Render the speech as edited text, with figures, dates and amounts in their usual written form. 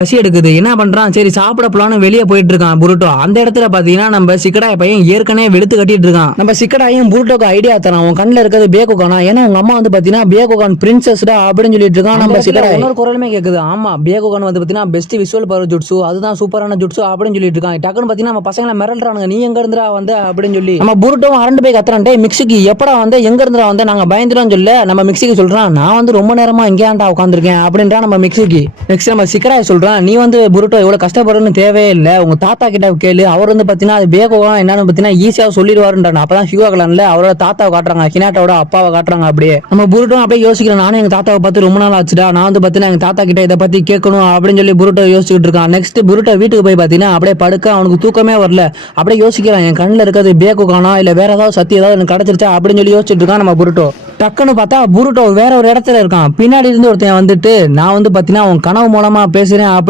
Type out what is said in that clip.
பசி எடுக்குது, என்ன பண்றான், சரி சாப்பிட போலான்னு வெளியே போயிட்டு இருக்கான் புருட்டோ. அந்த இடத்துல பாத்தீங்கன்னா நம்ம சிக்கடாய பையன் ஏற்கனவே வெளுத்து கட்டிட்டு இருக்கான். நம்ம சிக்கடாயும் புருட்டோக்கு ஐடியா தரான், உன் கண்ணுல இருக்கிறது பேகுகானா, ஏன்னா உங்க அம்மா வந்து பாத்தீங்கன்னா பேகுகான் பிரின்சஸ்டா அப்படின்னு சொல்லிட்டு இருக்கான். நம்ம சிக்கடா இன்னொரு குரலுமே கேக்குது, ஆமா பேகுகான் வந்து பாத்தீங்கன்னா பெஸ்ட் விஷுவல் பவர் ஜுட்சு, அதுதான் சூப்பரான ஜுட்சு அப்படின்னு சொல்லிட்டு இருக்கான். டக்குன்னு பாத்தீங்கன்னா நம்ம பசங்களை மிரட்டுறானுங்க, நீ எங்க இருந்துடா வந்து அப்படின்னு சொல்லி நம்ம புருட்டோவும் அரண்டு போய் கத்துறான், டேய் மிக்ஸிக்கு எப்படா வந்து எங்க இருந்துடா வந்து நாங்க பயந்துடும் சொல்ல. நம்ம மிக்ஸிக்கு சொல்றான், நான் வந்து ரொம்ப நேரமா இங்கேயாண்டா உட்காந்துருக்கேன் அப்படின்றா நம்ம மிக்ஸிக்கு. நெக்ஸ்ட் நம்ம சிக்கடாய சொல்றான், நீ வந்து புருட்டோ இவ்வளவு கஷ்டப்படுறன்னு தேவையே இல்லை, உங்க தாத்தா கிட்ட கேளு, அவர் வந்து பாத்தீங்கன்னா அது பேகோகான் என்னன்னு பாத்தீங்கன்னா ஈஸியா சொல்லிடுவாருன்றான். அப்பதான் ஹியூகா கிளான்ல அவரோட தாத்தாவை காட்டுறாங்க, ஹினாட்டோட அப்பாவை காட்டுறாங்க. அப்படியே நம்ம புருட்டோ அப்படியே யோசிக்கிறேன், நானும் எங்க தாத்தாவை பார்த்து ரொம்ப நாள் ஆச்சுடா, நான் வந்து பாத்தீங்கன்னா எங்க தாத்தா கிட்ட இதை பத்தி கேட்கணும் அப்படின்னு சொல்லி புருட்டோ யோசிச்சுட்டு இருக்கான். நெக்ஸ்ட் புருட்டோ வீட்டுக்கு போய் பாத்தீங்கன்னா அப்படியே படுக்க, அவனுக்கு தூக்கமே வரல. அப்படியே யோசிக்கிறான், என் கண்ணுல இருக்கிறது பேகோகானா இல்ல வேற ஏதாவது சத்தி ஏதாவது எனக்கு கிடைச்சிருச்சா அப்படின்னு சொல்லி யோசிச்சுட்டு இருக்கான் நம்ம புருட்டோ. டக்குன்னு பார்த்தா புருட்டோ வேற ஒரு இடத்துல இருக்கான். பின்னாடி இருந்து ஒருத்தன் வந்துட்டு, நான் வந்து பாத்தீங்கன்னா உன் கனவு மூலமா பேசுறேன் அப்படி